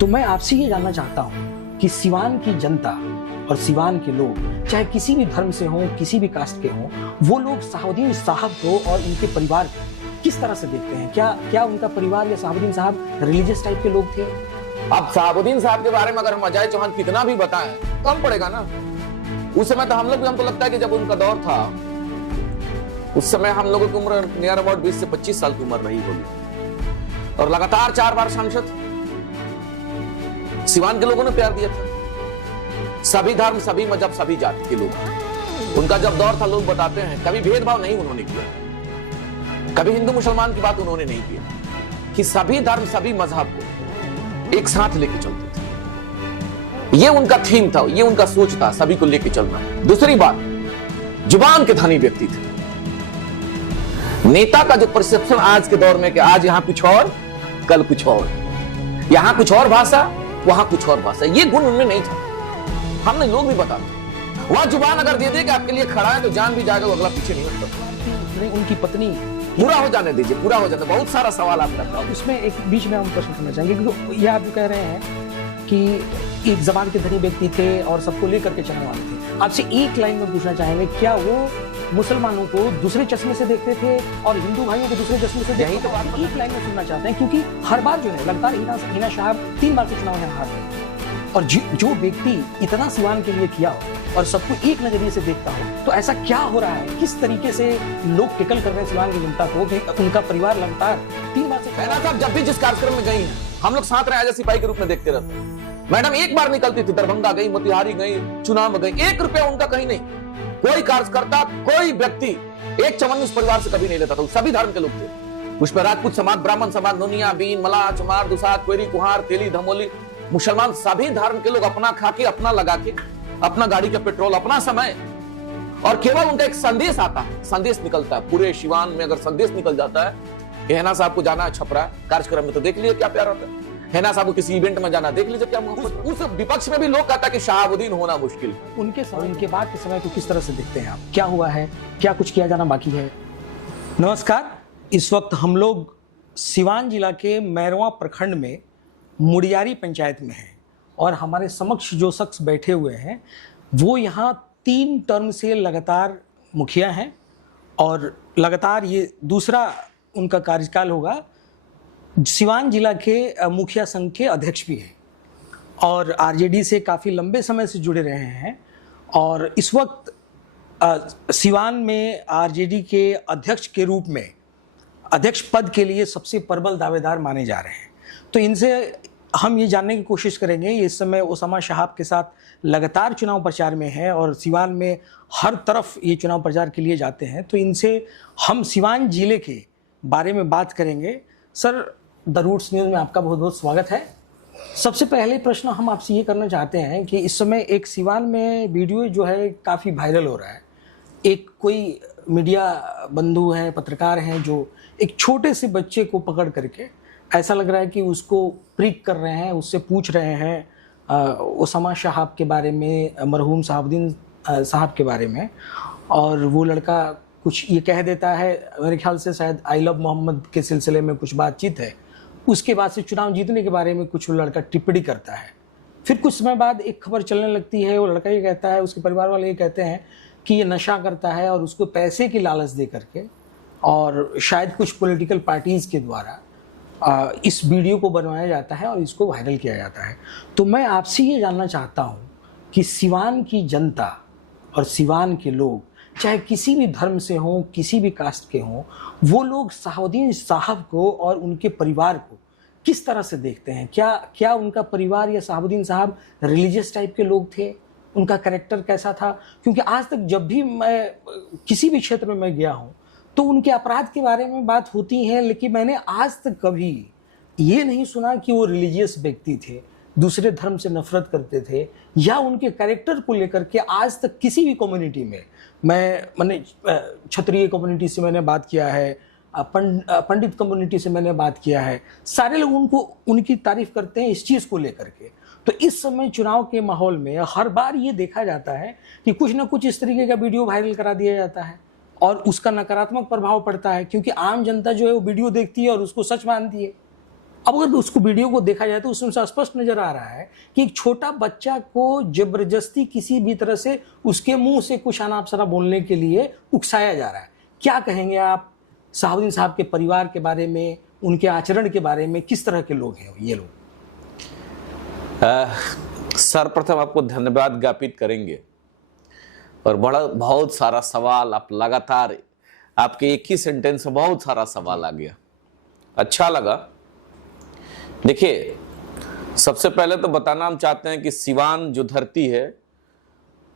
तो मैं आपसे ये जानना चाहता हूँ कि सिवान की जनता और सिवान के लोग चाहे किसी भी धर्म से हों, किसी भी कास्ट के हों, वो लोग शहाबुद्दीन साहब को और उनके परिवार को किस तरह से देखते हैं? क्या उनका परिवार या शहाबुद्दीन साहब रिलीजियस टाइप के लोग थे? अब शहाबुद्दीन साहब के बारे में अगर हम अजय चौहान कितना भी बताएं कम पड़ेगा ना। उस समय तो हम लोग भी, हमको लगता है कि जब उनका दौर था उस समय हम लोगों की उम्र नियर अबाउट 20 से 25 साल की उम्र रही होगी और लगातार 4 बार सांसद। सिवान के लोगों ने प्यार दिया था, सभी धर्म, सभी मजहब, सभी जाति के लोग। उनका जब दौर था लोग बताते हैं कभी भेदभाव नहीं उन्होंने किया, कभी हिंदू मुसलमान की बात उन्होंने नहीं किया, कि सभी धर्म, सभी मजहब को एक साथ लेके चलते थे। ये उनका थीम था, ये उनका सोच था, सभी को लेके चलना। दूसरी बात, जुबान के धनी व्यक्ति थे। नेता का जो परसेप्शन आज के दौर में कि आज यहां कुछ और, कल कुछ और, यहां कुछ और भाषा, वहां कुछ और भाषा, ये गुण उनमें नहीं था। हमने लोग भी बता, वह जुबान अगर दे दे कि आपके लिए खड़ा है तो जान भी जाएगा, अगला पीछे नहीं हटता। उनकी पत्नी, पूरा हो जाने दीजिए, पूरा हो जाने। बहुत सारा सवाल आप करता हूं, उसमें एक बीच में हम प्रश्न करना चाहेंगे क्योंकि यह आप जो कह रहे हैं कि एक जबान के धनी व्यक्ति थे और सबको लेकर के चलने वाले थे। आपसे एक लाइन में पूछना चाहेंगे, क्या वो मुसलमानों को दूसरे चश्मे से देखते थे और हिंदू भाइयों को दूसरे चश्मे से देखते थे? तो बात एक लाइन में सुनना चाहते हैं क्योंकि हर बार जो है लगातार हिना साहब 3 बार के चुनाव में हार गए और जो व्यक्ति इतना सिवान के लिए किया हो और सबको एक नजरिए से देखता हो, तो ऐसा क्या हो रहा है? किस तरीके से लोग टिकल कर रहे हैं सिवान की जनता को कि उनका परिवार लगातार 3 बार से? मैडम साहब जब भी जिस कार्यक्रम में गई हैं हम लोग साथ रहे, सिपाही के रूप में देखते रहते हैं। मैडम एक बार निकलती थी, दरभंगा गई, मोतिहारी गई, चुनाव में गई, 1 रुपया उनका कहीं नहीं। कोई कार्यकर्ता, कोई व्यक्ति एक चमन उस परिवार से कभी नहीं लेता था। सभी धर्म के लोग थे उसमें, राजपूत समाज, ब्राह्मण समाज, नोनिया, बीन, मलाह, चमार, दुसाद, कोयरी, कुहार, तेली, धमोली, मुसलमान, सभी धर्म के लोग अपना खा के, अपना लगा के, अपना गाड़ी का पेट्रोल, अपना समय, और केवल उनका एक संदेश आता है, संदेश निकलता है। पूरे सिवान में अगर संदेश निकल जाता है, हेना साहब को जाना है छपरा कार्यक्रम में, तो देख लीजिए क्या प्यार होता है। हेना साहब को किसी इवेंट में जाना, देख लीजिए क्या मोहब्बत। उस विपक्ष में भी लोग कहता है कि शहाबुद्दीन होना मुश्किल। उनके बाद के समय को किस तरह से देखते हैं आप? क्या हुआ है, क्या कुछ किया जाना बाकी है? नमस्कार, इस वक्त हम लोग सिवान जिला के मैरवा प्रखंड में मुड़ियारी पंचायत में हैं और हमारे समक्ष जो शख्स बैठे हुए हैं वो यहाँ 3 टर्म से लगातार मुखिया हैं और लगातार ये दूसरा उनका कार्यकाल होगा। सिवान जिला के मुखिया संघ के अध्यक्ष भी हैं और आरजेडी से काफ़ी लंबे समय से जुड़े रहे हैं और इस वक्त सिवान में आरजेडी के अध्यक्ष के रूप में, अध्यक्ष पद के लिए सबसे प्रबल दावेदार माने जा रहे हैं। तो इनसे हम ये जानने की कोशिश करेंगे, ये इस समय ओसामा शहाब के साथ लगातार चुनाव प्रचार में है और सिवान में हर तरफ ये चुनाव प्रचार के लिए जाते हैं, तो इनसे हम सिवान जिले के बारे में बात करेंगे। सर, द रूट्स न्यूज़ में आपका बहुत बहुत स्वागत है। सबसे पहले प्रश्न हम आपसे ये करना चाहते हैं कि इस समय एक सिवान में वीडियो जो है काफ़ी वायरल हो रहा है। एक कोई मीडिया बंधु हैं, पत्रकार हैं, जो एक छोटे से बच्चे को पकड़ करके ऐसा लग रहा है कि उसको प्रिक कर रहे हैं, उससे पूछ रहे हैं ओसामा शहाब के बारे में, मरहूम शहाबुद्दीन साहब के बारे में, और वो लड़का कुछ ये कह देता है, मेरे ख्याल से शायद आई लव मोहम्मद के सिलसिले में कुछ बातचीत है। उसके बाद से चुनाव जीतने के बारे में कुछ वो लड़का टिप्पणी करता है। फिर कुछ समय बाद एक खबर चलने लगती है, वो लड़का ये कहता है, उसके परिवार वाले ये कहते हैं कि ये नशा करता है और उसको पैसे की लालच दे करके और शायद कुछ पॉलिटिकल पार्टीज़ के द्वारा इस वीडियो को बनवाया जाता है और इसको वायरल किया जाता है। तो मैं आपसे ये जानना चाहता हूँ कि सिवान की जनता और सिवान के लोग चाहे किसी भी धर्म से हों, किसी भी कास्ट के हों, वो लोग शहाबुद्दीन साहब को और उनके परिवार को किस तरह से देखते हैं? क्या उनका परिवार या शहाबुद्दीन साहब रिलीजियस टाइप के लोग थे? उनका कैरेक्टर कैसा था? क्योंकि आज तक जब भी मैं किसी भी क्षेत्र में मैं गया हूँ तो उनके अपराध के बारे में बात होती है, लेकिन मैंने आज तक कभी ये नहीं सुना कि वो रिलीजियस व्यक्ति थे, दूसरे धर्म से नफरत करते थे, या उनके कैरेक्टर को लेकर के आज तक किसी भी कम्युनिटी में, मैंने क्षत्रिय कम्युनिटी से मैंने बात किया है, पंडित कम्युनिटी से मैंने बात किया है, सारे लोग उनकी तारीफ करते हैं इस चीज़ को लेकर के। तो इस समय चुनाव के माहौल में हर बार ये देखा जाता है कि कुछ ना कुछ इस तरीके का वीडियो वायरल करा दिया जाता है और उसका नकारात्मक प्रभाव पड़ता है, क्योंकि आम जनता जो है वो वीडियो देखती है और उसको सच मानती है। अब अगर उसको वीडियो को देखा जाए तो उसमें से स्पष्ट नजर आ रहा है कि एक छोटा बच्चा को जबरदस्ती किसी भी तरह से उसके मुंह से कुछ अनाप शनाप बोलने के लिए उकसाया जा रहा है। क्या कहेंगे आप शहाबुद्दीन साहब के परिवार के बारे में, उनके आचरण के बारे में? किस तरह के लोग हैं ये लोग? सर्वप्रथम आपको धन्यवाद ज्ञापित करेंगे, और बहुत सारा सवाल आप लगातार, आपके एक ही सेंटेंस में बहुत सारा सवाल आ गया, अच्छा लगा। देखिए, सबसे पहले तो बताना हम चाहते हैं कि सिवान जो धरती है,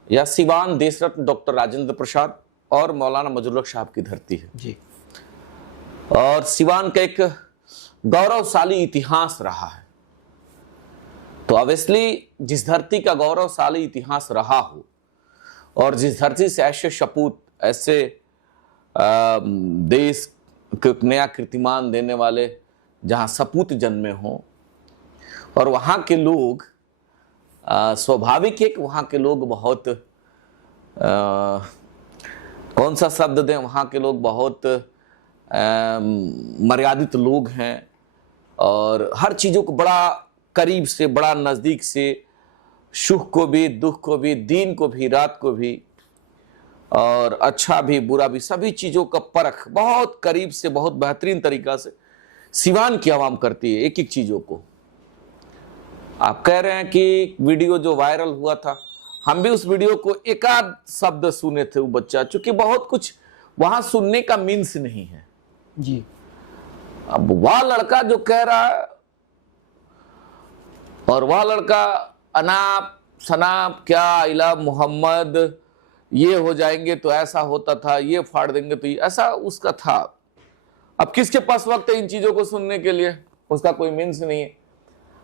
या सिवान देश रत्न डॉक्टर राजेंद्र प्रसाद और मौलाना मजरूल साहब की धरती है जी। और सिवान का एक गौरवशाली इतिहास रहा है। तो ऑब्वियसली जिस धरती का गौरवशाली इतिहास रहा हो, और जिस धरती से ऐसे सपूत, ऐसे देश को नया कीर्तिमान देने वाले जहाँ सपूत जन्मे हों, और वहाँ के लोग स्वाभाविक है कि वहाँ के लोग बहुत कौन सा शब्द दें, वहाँ के लोग बहुत मर्यादित लोग हैं, और हर चीज़ों को बड़ा करीब से, बड़ा नज़दीक से, सुख को भी, दुख को भी, दिन को भी, रात को भी, और अच्छा भी बुरा भी, सभी चीज़ों का परख बहुत करीब से, बहुत बेहतरीन तरीका से सिवान की आवाम करती है एक एक चीज़ों को। आप कह रहे हैं कि वीडियो जो वायरल हुआ था, हम भी उस वीडियो को एक आध शब्द सुने थे वो बच्चा, चूंकि बहुत कुछ वहां सुनने का मीन्स नहीं है जी। अब वह लड़का जो कह रहा है, और वह लड़का अनाप शनाप, क्या इला मोहम्मद, ये हो जाएंगे तो ऐसा होता था, ये फाड़ देंगे तो ये, ऐसा उसका था। अब किसके पास वक्त है इन चीजों को सुनने के लिए? उसका कोई मीन्स नहीं है।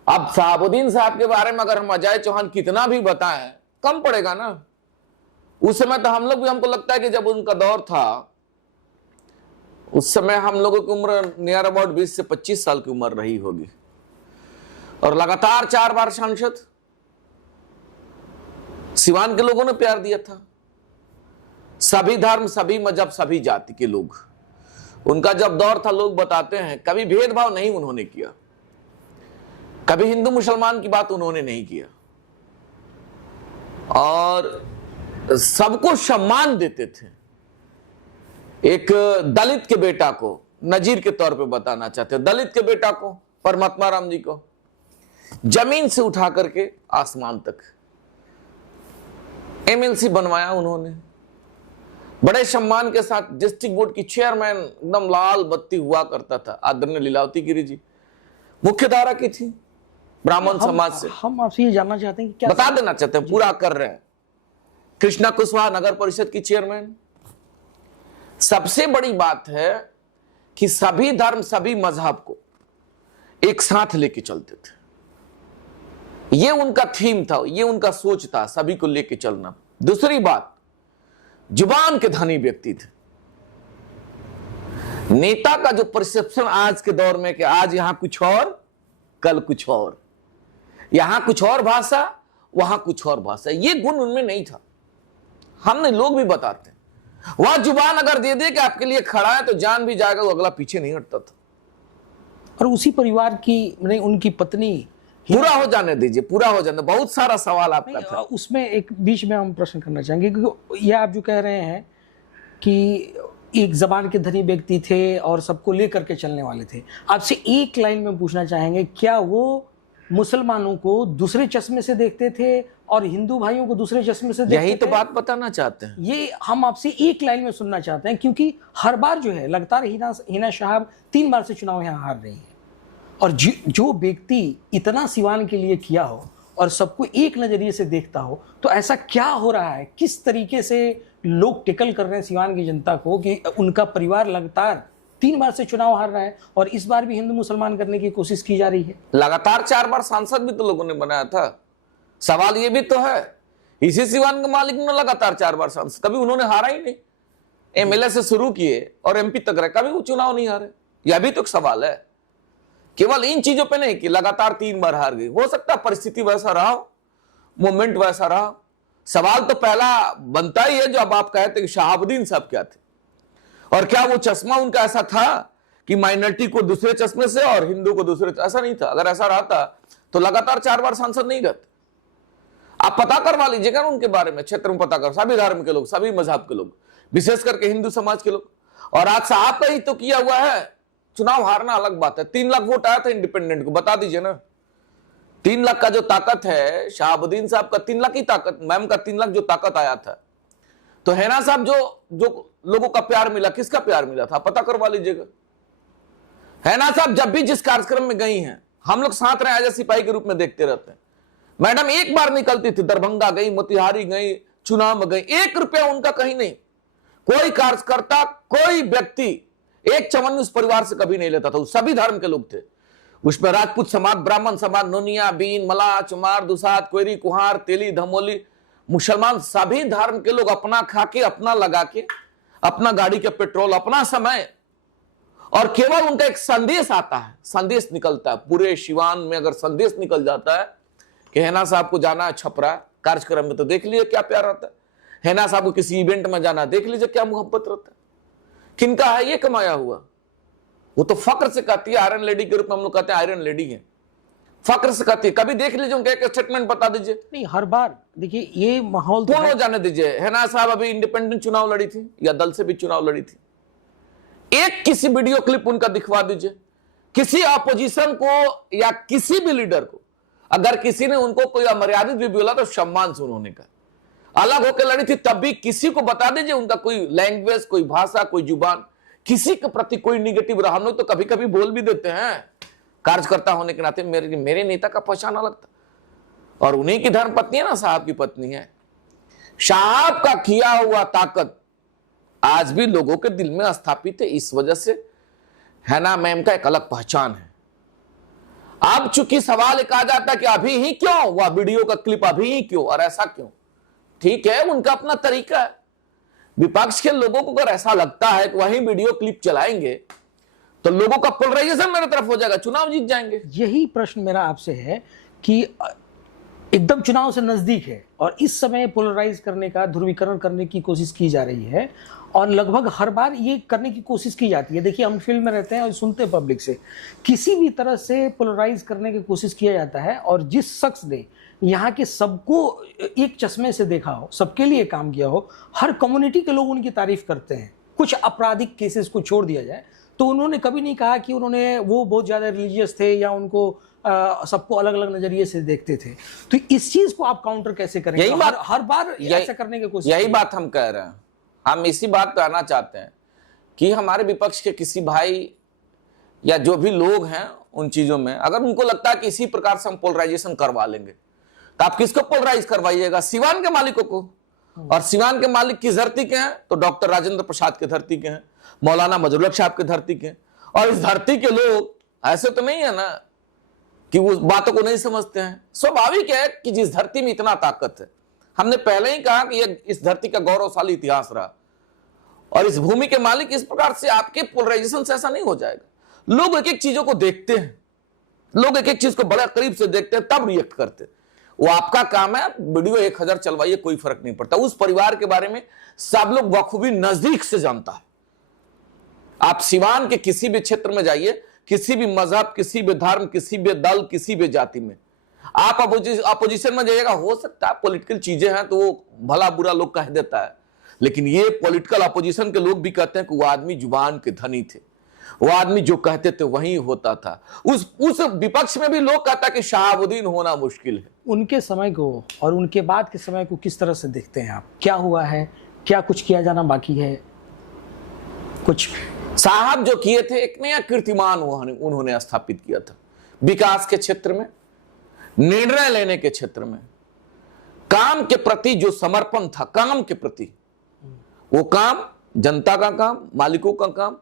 अब शहाबुद्दीन साहब के बारे में अगर हम अजय चौहान कितना भी बताएं, कम पड़ेगा ना। उस समय तो हम लोग भी, हमको लगता है कि जब उनका दौर था, उस समय हम लोगों की उम्र नियर अबाउट 20 से 25 साल की उम्र रही होगी, और लगातार 4 बार सांसद सिवान के लोगों ने प्यार दिया था। सभी धर्म, सभी मजहब, सभी जाति के लोग, उनका जब दौर था, लोग बताते हैं कभी भेदभाव नहीं उन्होंने किया, कभी हिंदू मुसलमान की बात उन्होंने नहीं किया, और सबको सम्मान देते थे। एक दलित के बेटा को, नजीर के तौर पे बताना चाहते हैं, दलित के बेटा को, परमात्मा राम जी को, जमीन से उठा करके आसमान तक एमएलसी बनवाया उन्होंने, बड़े सम्मान के साथ। डिस्ट्रिक्ट बोर्ड की चेयरमैन, एकदम लाल बत्ती हुआ करता था, आदरणीय लीलावती गिरी जी मुख्य धारा की थी, ब्राह्मण समाज से। हम आपसे ये जानना चाहते हैं कि क्या बता देना चाहते हैं, पूरा कर रहे हैं। कृष्णा कुशवाहा नगर परिषद की चेयरमैन। सबसे बड़ी बात है कि सभी धर्म, सभी मजहब को एक साथ लेके चलते थे, ये उनका थीम था, ये उनका सोच था, सभी को लेके चलना। दूसरी बात, जुबान के धनी व्यक्ति थे। नेता का जो परसेप्शन आज के दौर में कि आज यहां कुछ और, कल कुछ और, यहां कुछ और भाषा, वहां कुछ और भाषा, ये गुण उनमें नहीं था। हमने लोग भी बताते हैं, वह जुबान अगर दे दे कि आपके लिए खड़ा है तो जान भी जाएगा, वो अगला पीछे नहीं हटता था। और उसी परिवार की, मैंने उनकी पत्नी, पूरा हो जाने दीजिए, पूरा हो जाने, बहुत सारा सवाल आपका था। उसमें एक बीच में हम प्रश्न करना चाहेंगे, क्योंकि ये आप जो कह रहे हैं कि एक जबान के धनी व्यक्ति थे और सबको लेकर के चलने वाले थे, आपसे एक लाइन में पूछना चाहेंगे, क्या वो मुसलमानों को दूसरे चश्मे से देखते थे और हिंदू भाइयों को दूसरे चश्मे से देखते थे? यही तो बात बताना चाहते हैं, ये हम आपसे एक लाइन में सुनना चाहते हैं, क्योंकि हर बार जो है लगातार हिना साहब 3 बार से चुनाव यहाँ हार रही है, और जो व्यक्ति इतना सिवान के लिए किया हो और सबको एक नजरिए से देखता हो, तो ऐसा क्या हो रहा है, किस तरीके से लोग टिकल कर रहे हैं सिवान की जनता को कि उनका परिवार लगातार 3 बार से चुनाव हार रहा है और इस बार भी हिंदू मुसलमान करने की कोशिश की जा रही है? लगातार 4 बार सांसद भी तो लोगों ने बनाया था। सवाल ये भी तो है, इसी सिवान के मालिक ने लगातार 4 बार सांसद, कभी उन्होंने हारा ही नहीं। एमएलए से शुरू किए और एमपी तक रहे, कभी वो चुनाव नहीं हारे। यह भी तो एक सवाल है, केवल इन चीजों पे नहीं कि लगातार 3 बार हार गई। हो सकता है परिस्थिति वैसा रहा, मोमेंट वैसा रहा। सवाल तो पहला बनता ही है जो अब आप कहते कि शहाबुद्दीन साहब क्या थे, और क्या वो चश्मा उनका ऐसा था कि माइनॉरिटी को दूसरे चश्मे से और हिंदू को दूसरे, ऐसा नहीं था। अगर ऐसा रहता तो लगातार 4 बार सांसद नहीं रहते। आप पता करवा लीजिएगा ना उनके बारे में, क्षेत्र में पता कर, सभी धर्म के लोग, सभी मजहब के लोग, विशेष करके हिंदू समाज के लोग। और आज साहब का ही तो किया हुआ है। चुनाव हारना अलग बात है, 3 लाख वोट आया था इंडिपेंडेंट को, बता दीजिए ना। 3 लाख का जो ताकत है, शहाबुद्दीन साहब का 3 लाख की ताकत, मैम का 3 लाख जो ताकत आया था, तो हैना साहब जो लोगों का प्यार मिला, किसका प्यार मिला था पता करवा लीजिएगा। हैना साहब जब भी जिस कार्यक्रम में गई हैं, हम लोग साथ रहे एज ए सिपाही के रूप में देखते रहते हैं। मैडम एक बार निकलती थी, दरभंगा गई, मोतिहारी गई, चुनाव में गई, 1 रुपया उनका कहीं नहीं। कोई कार्यकर्ता, कोई व्यक्ति एक चवन्नी उस परिवार से कभी नहीं लेता था। सभी धर्म के लोग थे उसमें, राजपूत समाज, ब्राह्मण समाज, नोनिया, बीन, मलाह, चमार, दुसाद, कोयरी, कुहार, तेली, धमोली, मुसलमान, सभी धर्म के लोग अपना खा के, अपना लगा के, अपना गाड़ी के पेट्रोल, अपना समय, और केवल उनका एक संदेश आता है, संदेश निकलता है। पूरे सिवान में अगर संदेश निकल जाता है कि हैना साहब को जाना है छपरा कार्यक्रम में, तो देख लीजिए क्या प्यार रहता है। हैना साहब को किसी इवेंट में जाना, देख लीजिए क्या मोहब्बत रहता है। किनका है ये कमाया हुआ? वो तो फक्र से कहती है, आयरन लेडी के रूप में हम लोग कहते हैं आयरन लेडी है, फक्र से कहती है। कभी देख लीजिए उनका एक स्टेटमेंट बता दीजिए। नहीं, हर बार देखिए ये माहौल तो कौन हो जाने दीजिए। हैना साहब अभी इंडिपेंडेंट चुनाव लड़ी थी या दल से भी चुनाव लड़ी थी, एक किसी वीडियो क्लिप उनका दिखवा दीजिए। किसी अपोजिशन को या किसी भी लीडर को अगर किसी ने उनको कोई अमर्यादित भी बोला तो सम्मान से उन्होंने कहा, अलग होकर लड़ी थी, तब भी किसी को बता दीजिए उनका कोई लैंग्वेज, कोई भाषा, कोई जुबान, किसी के प्रति कोई निगेटिव रहा। हम लोग तो कभी कभी बोल भी देते हैं कार्यकर्ता होने के नाते, मेरे नेता का पहचान अलग था, और उन्हीं की धर्म पत्नी है ना, साहब की पत्नी है। साहब का किया हुआ ताकत आज भी लोगों के दिल में स्थापित है। इस वजह से हैना मैम का एक अलग पहचान है। अब चूंकि सवाल एक आ जाता है कि अभी ही क्यों, वह वीडियो का क्लिप अभी ही क्यों और ऐसा क्यों? ठीक है, उनका अपना तरीका है। विपक्ष के लोगों को अगर ऐसा लगता है कि वही वीडियो क्लिप चलाएंगे तो लोगों का पोलराइजेशन मेरे तरफ हो जाएगा, चुनाव जीत जाएंगे। यही प्रश्न मेरा आपसे है कि एकदम चुनाव से नजदीक है और इस समय पोलराइज करने का, ध्रुवीकरण करने की कोशिश की जा रही है, और लगभग हर बार ये करने की कोशिश की जाती है। देखिए, हम फील्ड में रहते हैं और सुनते हैं पब्लिक से, किसी भी तरह से पोलराइज करने की कोशिश किया जाता है, और जिस शख्स ने यहाँ के सबको एक चश्मे से देखा हो, सबके लिए काम किया हो, हर कम्युनिटी के लोग उनकी तारीफ करते हैं। कुछ आपराधिक केसेस को छोड़ दिया जाए तो उन्होंने कभी नहीं कहा कि उन्होंने वो बहुत ज़्यादा रिलीजियस थे या उनको सबको अलग अलग नजरिए से देखते थे। तो इस चीज को आप काउंटर कैसे करेंगे? यही बात, हर बार ऐसा करने की कोशिश, यही बात हम कह रहे हैं। हम इसी बात पे आना चाहते हैं कि हमारे विपक्ष के किसी भाई या जो भी लोग हैं उन चीजों में अगर उनको लगता है कि इसी प्रकार से हम पोलराइजेशन करवा लेंगे, तो आप किसको पोलराइज करवाइएगा? सिवान के मालिकों को। और सिवान के मालिक किस धरती के हैं? तो डॉक्टर राजेंद्र प्रसाद के धरती के हैं, मौलाना मजरुल हक साहब के धरती के हैं। और इस धरती के लोग ऐसे तो नहीं है ना कि वो बातों को नहीं समझते हैं। स्वाभाविक है कि जिस धरती में इतना ताकत है, हमने पहले ही कहा कि इस धरती का गौरवशाली इतिहास रहा, और इस भूमि के मालिक इस प्रकार से आपके पोलराइजेशन से ऐसा नहीं हो जाएगा। लोग एक एक चीजों को देखते हैं, लोग एक एक चीज को बड़ा करीब से देखते हैं, तब रिएक्ट करते हैं। वो आपका काम है, वीडियो 1000 चलवाइए, कोई फर्क नहीं पड़ता। उस परिवार के बारे में सब लोग बखूबी नजदीक से जानता है। आप सिवान के किसी भी क्षेत्र में जाइए, किसी भी मजहब, किसी भी धर्म, किसी भी दल, किसी भी जाति में, आप अपोजिशन में जाइएगा, हो सकता है पॉलिटिकल चीजें हैं तो वो भला बुरा लोग कह देता है, लेकिन ये पॉलिटिकल अपोजिशन के लोग भी कहते हैं कि वो आदमी जुबान के धनी थे, वो आदमी जो कहते थे वही होता था। उस विपक्ष में भी लोग कहता कि शहाबुद्दीन होना मुश्किल है। उनके समय को और उनके बाद के समय को किस तरह से देखते हैं आप? क्या हुआ है, क्या कुछ किया जाना बाकी है? कुछ साहब जो किए थे, एक नया कीर्तिमान उन्होंने स्थापित किया था विकास के क्षेत्र में, निर्णय लेने के क्षेत्र में, काम के प्रति जो समर्पण था, काम के प्रति, वो काम जनता का काम, मालिकों का काम,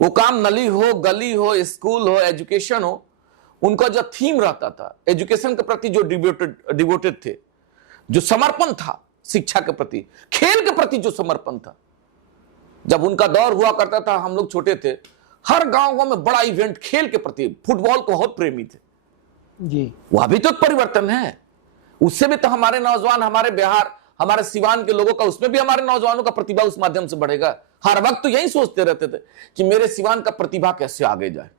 वो काम नली हो, गली हो, स्कूल हो, एजुकेशन हो, उनका जो थीम रहता था, एजुकेशन के प्रति जो डिवोटेड थे, जो समर्पण था, शिक्षा के प्रति, खेल के प्रति जो समर्पण था। जब उनका दौर हुआ करता था, हम लोग छोटे थे, हर गांव में बड़ा इवेंट खेल के प्रति, फुटबॉल को बहुत प्रेमी थे जी। वह भी तो परिवर्तन है, उससे भी तो हमारे नौजवान, हमारे बिहार, हमारे सिवान के लोगों का, उसमें भी हमारे नौजवानों का प्रतिभा उस माध्यम से बढ़ेगा। हर वक्त तो यही सोचते रहते थे कि मेरे सिवान का प्रतिभा कैसे आगे जाए।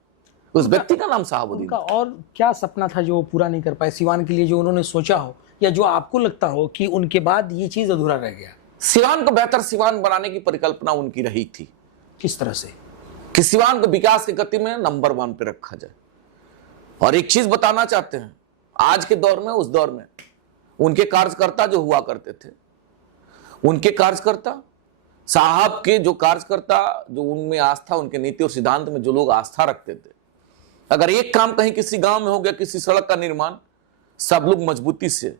उस व्यक्ति का नाम शहाबुद्दीन। उनका और क्या सपना था जो वो पूरा नहीं कर पाए सिवान के लिए, जो उन्होंने सोचा हो या जो आपको लगता हो कि उनके बाद ये चीज अधूरा रह गया? सिवान को बेहतर सिवान बनाने की परिकल्पना उनकी रही थी। किस तरह से? कि सिवान को विकास की गति में नंबर 1 पे रखा जाए। और एक चीज बताना चाहते हैं, आज के दौर में, उस दौर में उनके कार्यकर्ता जो हुआ करते थे, उनके कार्यकर्ता साहब के जो कार्यकर्ता, जो उनमें आस्था, उनके नीति और सिद्धांत में जो लोग आस्था रखते थे, अगर एक काम कहीं किसी गांव में हो गया, किसी सड़क का निर्माण, सब लोग मजबूती से,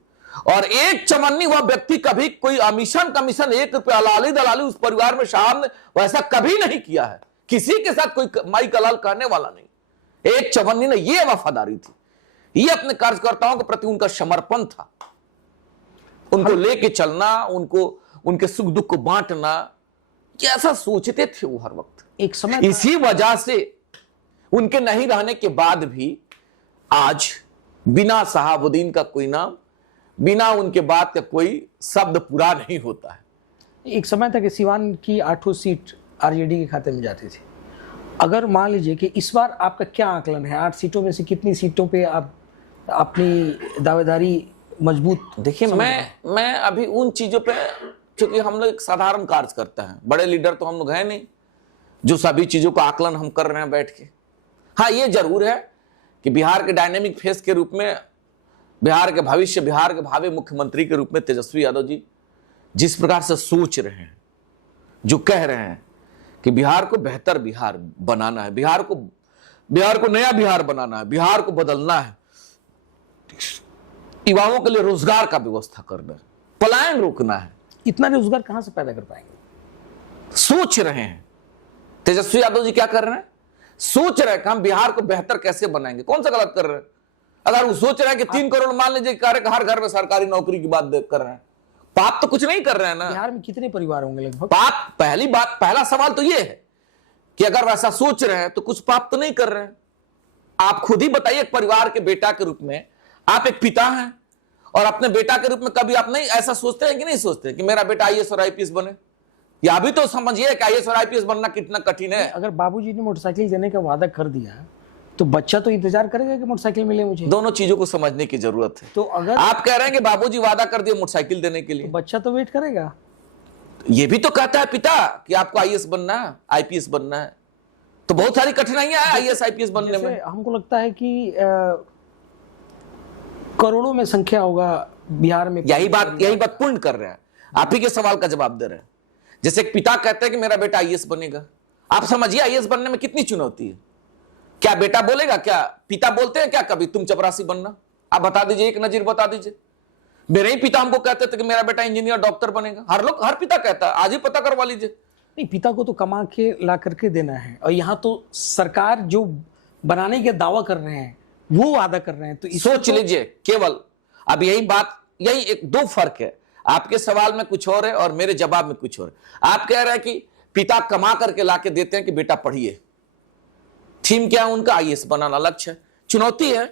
और एक चमन्नी हुआ व्यक्ति कभी कोई अमीशन कमीशन 1 रुपया अलाली दलाली उस परिवार में साहब ने वैसा कभी नहीं किया है। किसी के साथ कोई माई कलाल करने वाला नहीं। एक चवन्नी ने ये वफादारी थी, ये अपने कार्यकर्ताओं के प्रति उनका समर्पण था, उनको लेके चलना, उनको उनके सुख दुख को बांटना, कैसा सोचते थे वो हर वक्त। एक समय इसी वजह से उनके नहीं रहने के बाद भी आज बिना शहाबुद्दीन का कोई नाम, बिना उनके बाद का कोई शब्द पूरा नहीं होता है। एक समय था कि सिवान की 8 सीट आरजेडी के खाते में जाती थी। अगर मान लीजिए कि इस बार आपका क्या आकलन है, 8 सीटों में से कितनी सीटों पे आप अपनी दावेदारी मजबूत? देखिए, मैं अभी उन चीजों पे, क्योंकि हम लोग एक साधारण कार्य करते हैं, बड़े लीडर तो हम लोग हैं नहीं जो सभी चीजों का आकलन हम कर रहे हैं बैठ के। हाँ, ये जरूर है कि बिहार के डायनेमिक फेस के रूप में, बिहार के भविष्य, बिहार के भावी मुख्यमंत्री के रूप में तेजस्वी यादव जी जिस प्रकार से सोच रहे हैं, जो कह रहे हैं कि बिहार को बेहतर बिहार बनाना है, बिहार को नया बिहार बनाना है, बिहार को बदलना है, युवाओं के लिए रोजगार का व्यवस्था करना है, पलायन रोकना है। इतना रोजगार कहां से पैदा कर पाएंगे? सोच रहे हैं तेजस्वी यादव जी, क्या कर रहे हैं, सोच रहे हैं कि हम बिहार को बेहतर कैसे बनाएंगे। कौन सा गलत कर रहे हैं? अगर वो सोच रहे हैं कि 3 करोड़, मान लीजिए हर घर में सरकारी नौकरी की बात कर रहे हैं, पाप तो कुछ नहीं कर रहे हैं ना। बिहार में कितने परिवार होंगे लगभग? पाप, पहला सवाल तो ये है कि अगर वैसा सोच रहे हैं तो कुछ पाप तो नहीं कर रहे हैं। आप खुद ही बताइए, एक परिवार के बेटा के रूप में आप एक पिता हैं, और अपने बेटा के रूप में कभी आप नहीं ऐसा सोचते हैं कि नहीं सोचते कि मेरा बेटा आईएएस और आईपीएस बने? या अभी तो समझिए कि आईएएस और आईपीएस बनना कितना कठिन है। अगर बाबूजी ने मोटरसाइकिल देने का वादा कर दिया तो बच्चा तो इंतजार करेगा कि मोटरसाइकिल मिले मुझे। दोनों चीजों को समझने की जरूरत है। तो अगर आप कह रहे हैं कि बाबूजी वादा कर दिए मोटरसाइकिल देने के लिए, तो बच्चा तो वेट करेगा। ये भी तो कहता है पिता कि आपको आईएएस बनना है, आईपीएस बनना है, तो बहुत सारी कठिनाइयां हैं आईएएस आईपीएस बनने में। हमको लगता है कि करोड़ों में संख्या होगा बिहार में। यही बात पूर्ण कर रहे हैं, आप ही के सवाल का जवाब दे रहे हैं। जैसे एक पिता कहते हैं कि मेरा बेटा आईएएस बनेगा, आप समझिए आईएएस बनने में कितनी चुनौती है। क्या बेटा बोलेगा? क्या पिता बोलते हैं क्या कभी तुम चपरासी बनना? आप बता दीजिए, एक नजीर बता दीजिए। मेरे ही पिता हमको कहते थे कि मेरा बेटा इंजीनियर डॉक्टर बनेगा। हर पिता कहता है, आज ही पता करवा लीजिए। नहीं, पिता को तो कमा के ला करके देना है, और यहाँ तो सरकार जो बनाने के दावा कर रहे हैं वो वादा कर रहे हैं। तो सोच लीजिए, केवल अब यही एक 2 फर्क है। आपके सवाल में कुछ और है और मेरे जवाब में कुछ और है। आप कह रहे हैं कि पिता कमा करके लाके देते हैं कि बेटा पढ़िए। थीम क्या है उनका? आईएएस बनाना लक्ष्य है, चुनौती है।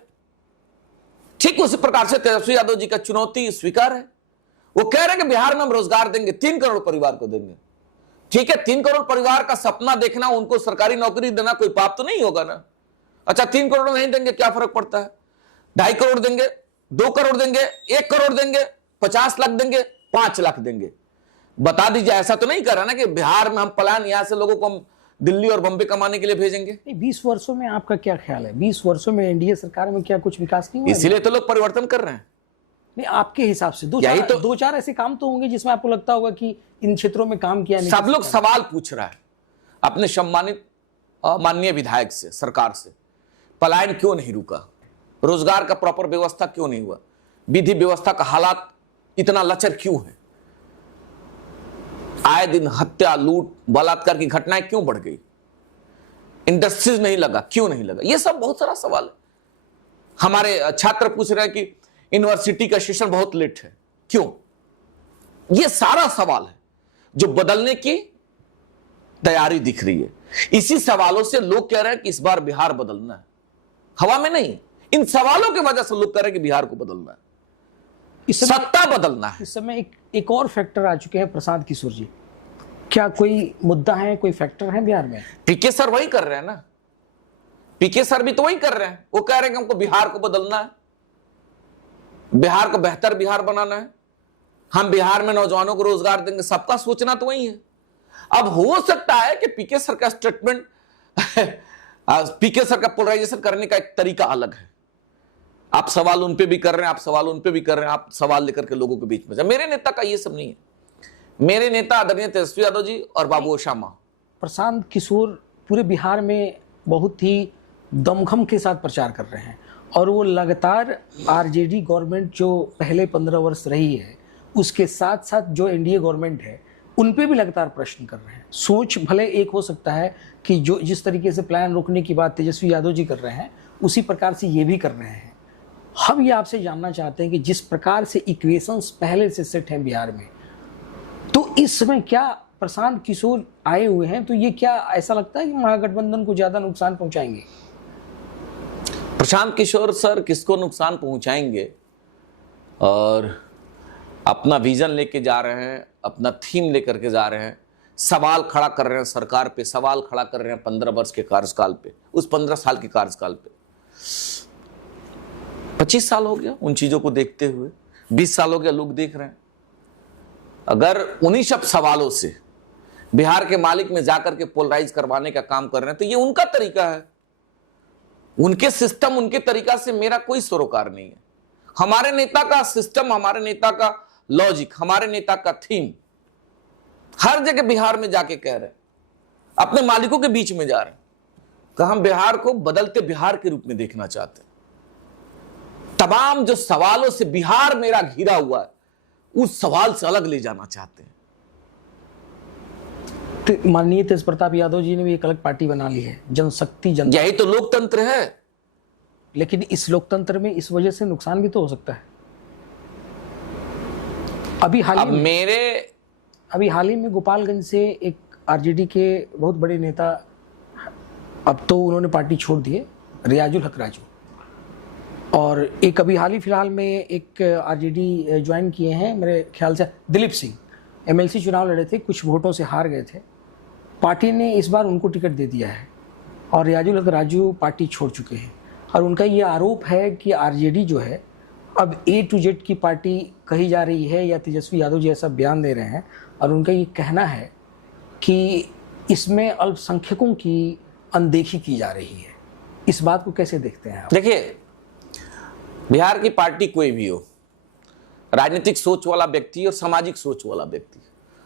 ठीक उसी प्रकार से तेजस्वी यादव जी का चुनौती स्वीकार है। वो कह रहे हैं कि बिहार में हम रोजगार देंगे, 3 करोड़ परिवार को देंगे। ठीक है, 3 करोड़ परिवार का सपना देखना, उनको सरकारी नौकरी देना कोई पाप तो नहीं होगा ना। अच्छा, 3 करोड़ नहीं देंगे, क्या फर्क पड़ता है? 2.5 करोड़ देंगे, 2 करोड़ देंगे, 1 करोड़ देंगे, 50 लाख देंगे, 5 लाख देंगे। बता दीजिए, ऐसा तो नहीं कर रहा ना कि बिहार में हम पलायन, यहां से लोगों को हम दिल्ली और बम्बे कमाने के लिए भेजेंगे। 20 वर्षों में आपका क्या ख्याल है? 20 वर्षों में एनडीए सरकार में क्या कुछ विकास नहीं हुआ? इसीलिए तो लोग परिवर्तन कर रहे हैं। नहीं, आपके हिसाब से दो चार ऐसे काम तो होंगे जिसमें आपको लगता होगा कि इन क्षेत्रों में काम किया नहीं। सब लोग सवाल पूछ रहा है अपने सम्मानित माननीय विधायक से, सरकार से, पलायन क्यों नहीं रुका, रोजगार का प्रॉपर व्यवस्था क्यों नहीं हुआ, विधि व्यवस्था का हालात इतना लचर क्यों है, आए दिन हत्या, लूट, बलात्कार की घटनाएं क्यों बढ़ गई, इंडस्ट्रीज नहीं लगा, क्यों नहीं लगा? ये सब बहुत सारा सवाल है। हमारे छात्र पूछ रहे हैं कि यूनिवर्सिटी का सेशन बहुत लेट है, क्यों? ये सारा सवाल है जो बदलने की तैयारी दिख रही है। इसी सवालों से लोग कह रहे हैं कि इस बार बिहार बदलना है, हवा में नहीं। इन सवालों की वजह से लोग कह रहे हैं कि बिहार को बदलना है, सत्ता बदलना है। इस समय एक और फैक्टर आ चुके हैं, प्रशांत किशोर जी। क्या कोई मुद्दा है, कोई फैक्टर है बिहार में? पीके सर वही कर रहे हैं ना, पीके सर भी तो वही कर रहे हैं। वो कह रहे हैं कि हमको बिहार को बदलना है, बिहार को बेहतर बिहार बनाना है, हम बिहार में नौजवानों को रोजगार देंगे। सबका सोचना तो वही है। अब हो सकता है कि पीके सर का स्टेटमेंट पीके सर का पोलराइजेशन करने का एक तरीका अलग है। आप सवाल उन पे भी कर रहे हैं, आप सवाल उन पे भी कर रहे हैं, आप सवाल लेकर के लोगों के बीच में। मेरे नेता का ये सब नहीं है। मेरे नेता आदरणीय तेजस्वी यादव जी और बाबू ओशामा। प्रशांत किशोर पूरे बिहार में बहुत ही दमखम के साथ प्रचार कर रहे हैं और वो लगातार आरजेडी गवर्नमेंट जो पहले 15 वर्ष रही है उसके साथ साथ जो एनडीए गवर्नमेंट है उन पे भी लगातार प्रश्न कर रहे हैं। सोच भले एक हो सकता है कि जो जिस तरीके से प्लान रोकने की बात तेजस्वी यादव जी कर रहे हैं उसी प्रकार से ये भी कर रहे हैं। हम ये आपसे जानना चाहते हैं कि जिस प्रकार से इक्वेशंस पहले से सेट हैं बिहार में, तो इस समय क्या प्रशांत किशोर आए हुए हैं तो ये क्या ऐसा लगता है कि महागठबंधन को ज्यादा नुकसान पहुंचाएंगे? प्रशांत किशोर सर किसको नुकसान पहुंचाएंगे और अपना विजन लेके जा रहे हैं, अपना थीम लेकर के जा रहे हैं, सवाल खड़ा कर रहे हैं सरकार पे, सवाल खड़ा कर रहे हैं 15 वर्ष के कार्यकाल पे, उस 15 साल के कार्यकाल पे। 25 साल हो गया उन चीजों को देखते हुए, 20 साल हो गया लोग देख रहे हैं। अगर उन्हीं सब सवालों से बिहार के मालिक में जाकर के पोलराइज करवाने का काम कर रहे हैं तो ये उनका तरीका है, उनके सिस्टम, उनके तरीका से मेरा कोई सरोकार नहीं है। हमारे नेता का सिस्टम, हमारे नेता का लॉजिक, हमारे नेता का थीम हर जगह बिहार में जाके कह रहे हैं, अपने मालिकों के बीच में जा रहे हैं कि हम बिहार को बदलते बिहार के रूप में देखना चाहते हैं। तमाम जो सवालों से बिहार मेरा घिरा हुआ है उस सवाल से अलग ले जाना चाहते हैं। तो माननीय तेज प्रताप यादव जी ने भी एक अलग पार्टी बना ली है, जनशक्ति जनता। यही तो लोकतंत्र है। लेकिन इस लोकतंत्र में इस वजह से नुकसान भी तो हो सकता है। अभी हाल ही में गोपालगंज से एक आरजेडी के बहुत बड़े नेता, अब तो उन्होंने पार्टी छोड़ दी है, रियाजुल हक राजू, और एक अभी हाल ही फिलहाल में एक आरजेडी ज्वाइन किए हैं मेरे ख्याल से दिलीप सिंह, एमएलसी चुनाव लड़े थे, कुछ वोटों से हार गए थे। पार्टी ने इस बार उनको टिकट दे दिया है और रियाजुल हक राजू पार्टी छोड़ चुके हैं। और उनका ये आरोप है कि आरजेडी जो है अब A to Z की पार्टी कही जा रही है, या तेजस्वी यादव जी ऐसा बयान दे रहे हैं। और उनका ये कहना है कि इसमें अल्पसंख्यकों की अनदेखी की जा रही है। इस बात को कैसे देखते हैं आप? देखिए, बिहार की पार्टी कोई भी हो, राजनीतिक सोच वाला व्यक्ति और सामाजिक सोच वाला व्यक्ति,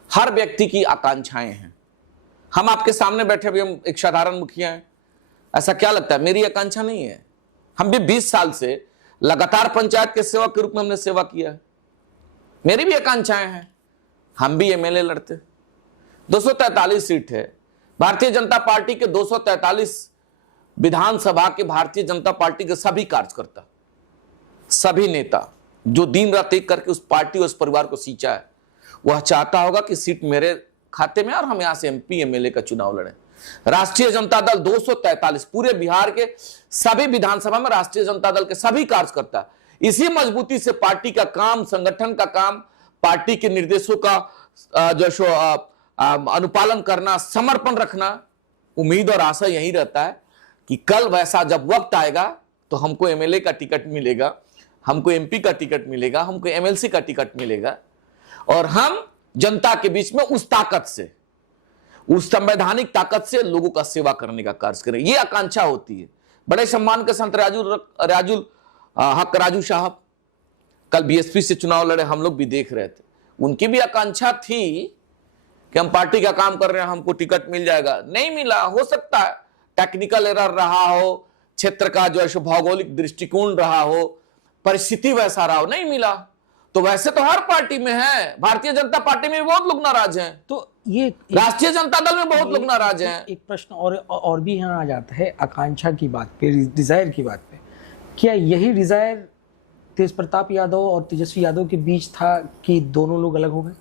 हर व्यक्ति की आकांक्षाएं हैं। हम आपके सामने बैठे हुए हम एक साधारण मुखिया हैं, ऐसा क्या लगता है मेरी आकांक्षा नहीं है? हम भी 20 साल से लगातार पंचायत के सेवक के रूप में हमने सेवा किया है, मेरी भी आकांक्षाएं हैं। हम भी एमएलए लड़ते, 243 सीट है भारतीय जनता पार्टी के, 243 विधानसभा के भारतीय जनता पार्टी के सभी कार्यकर्ता, सभी नेता जो दिन रात एक करके उस पार्टी और उस परिवार को सींचा है, वह चाहता होगा कि सीट मेरे खाते में और हम यहां से एमपी एमएलए का चुनाव लड़ें। राष्ट्रीय जनता दल 243 पूरे बिहार के सभी विधानसभा में राष्ट्रीय जनता दल के सभी कार्यकर्ता इसी मजबूती से पार्टी का काम, संगठन का काम, पार्टी के निर्देशों का जो अनुपालन करना, समर्पण रखना। उम्मीद और आशा यही रहता है कि कल वैसा जब वक्त आएगा तो हमको एमएलए का टिकट मिलेगा, हमको एमपी का टिकट मिलेगा, हमको एमएलसी का टिकट मिलेगा और हम जनता के बीच में उस ताकत से, उस संवैधानिक ताकत से लोगों का सेवा करने का कार्य करें। ये आकांक्षा होती है। बड़े सम्मान के संत राजुल हक राजू साहब कल बीएसपी से चुनाव लड़े, हम लोग भी देख रहे थे। उनकी भी आकांक्षा थी कि हम पार्टी का काम कर रहे हैं, हमको टिकट मिल जाएगा। नहीं मिला, हो सकता है टेक्निकल एरर रहा हो, क्षेत्र का जो है भौगोलिक दृष्टिकोण रहा हो, परिस्थिति वैसा रहा हो, नहीं मिला। तो वैसे तो हर पार्टी में है, भारतीय जनता पार्टी में बहुत लोग नाराज हैं, तो ये राष्ट्रीय जनता दल में बहुत लोग नाराज हैं। एक प्रश्न और भी यहाँ आ जाता है आकांक्षा की बात पे, डिजायर की बात पे। क्या यही डिजायर तेज प्रताप यादव और तेजस्वी यादव के बीच था कि दोनों लोग अलग हो गए?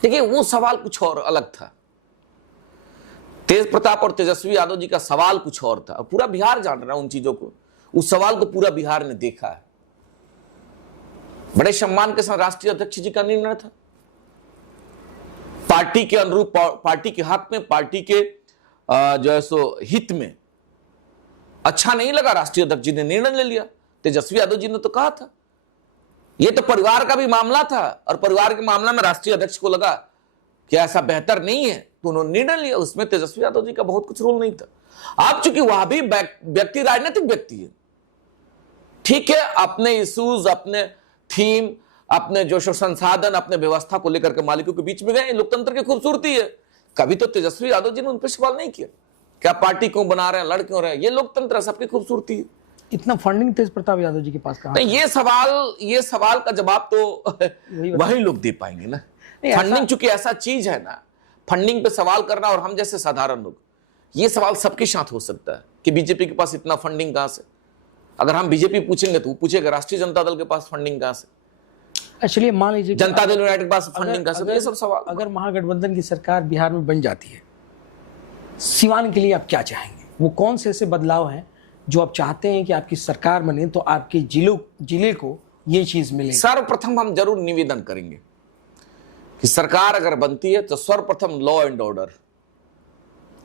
देखिए, वो सवाल कुछ और अलग था। तेज प्रताप और तेजस्वी यादव जी का सवाल कुछ और था, और पूरा बिहार जान रहा है उन चीजों को। उस सवाल को पूरा बिहार ने देखा है। बड़े सम्मान के साथ राष्ट्रीय अध्यक्ष जी का निर्णय था, पार्टी के अनुरूप, पार्टी के हक में, पार्टी के जो है सो हित में अच्छा नहीं लगा। राष्ट्रीय अध्यक्ष जी ने निर्णय ले लिया। तेजस्वी यादव जी ने तो कहा था, यह तो परिवार का भी मामला था, और परिवार के मामला में राष्ट्रीय अध्यक्ष को लगा कि ऐसा बेहतर नहीं है, तो उन्होंने निर्णय लिया। उसमें तेजस्वी यादव जी का बहुत कुछ रोल नहीं था। अब चूंकि वह भी व्यक्ति राजनीतिक व्यक्ति है, ठीक है, अपने इश्यूज, अपने थीम, अपने जो संसाधन, अपने व्यवस्था को लेकर के मालिकों के बीच में गए। लोकतंत्र की खूबसूरती है। कभी तो तेजस्वी यादव जी ने उन पर सवाल नहीं किया, क्या पार्टी क्यों बना रहे हैं, लड़ क्यों रहे हैं। ये लोकतंत्र है, सबकी खूबसूरती है। इतना फंडिंग तेज प्रताप यादव जी के पास कहां? नहीं, ये सवाल का जवाब तो वही लोग दे पाएंगे ना। फंडिंग चूंकि ऐसा चीज है ना, फंडिंग पे सवाल करना, और हम जैसे साधारण लोग, ये सवाल सबके साथ हो सकता है कि बीजेपी के पास इतना फंडिंग कहां से। अगर हम बीजेपी पूछेंगे तो वो पूछेगा राष्ट्रीय जनता दल के पास फंडिंग कहां से, एक्चुअली मान लीजिए जनता दल यूनाइटेड के पास फंडिंग कहां से। ये सब सवाल। अगर महागठबंधन की सरकार बिहार में बन जाती है, सिवान के लिए आप क्या चाहेंगे? वो कौन से ऐसे बदलाव हैं जो आप चाहते हैं कि आपकी सरकार बने तो आपके जिले को ये चीज मिले? सर्वप्रथम हम जरूर निवेदन करेंगे कि सरकार अगर बनती है तो सर्वप्रथम लॉ एंड ऑर्डर।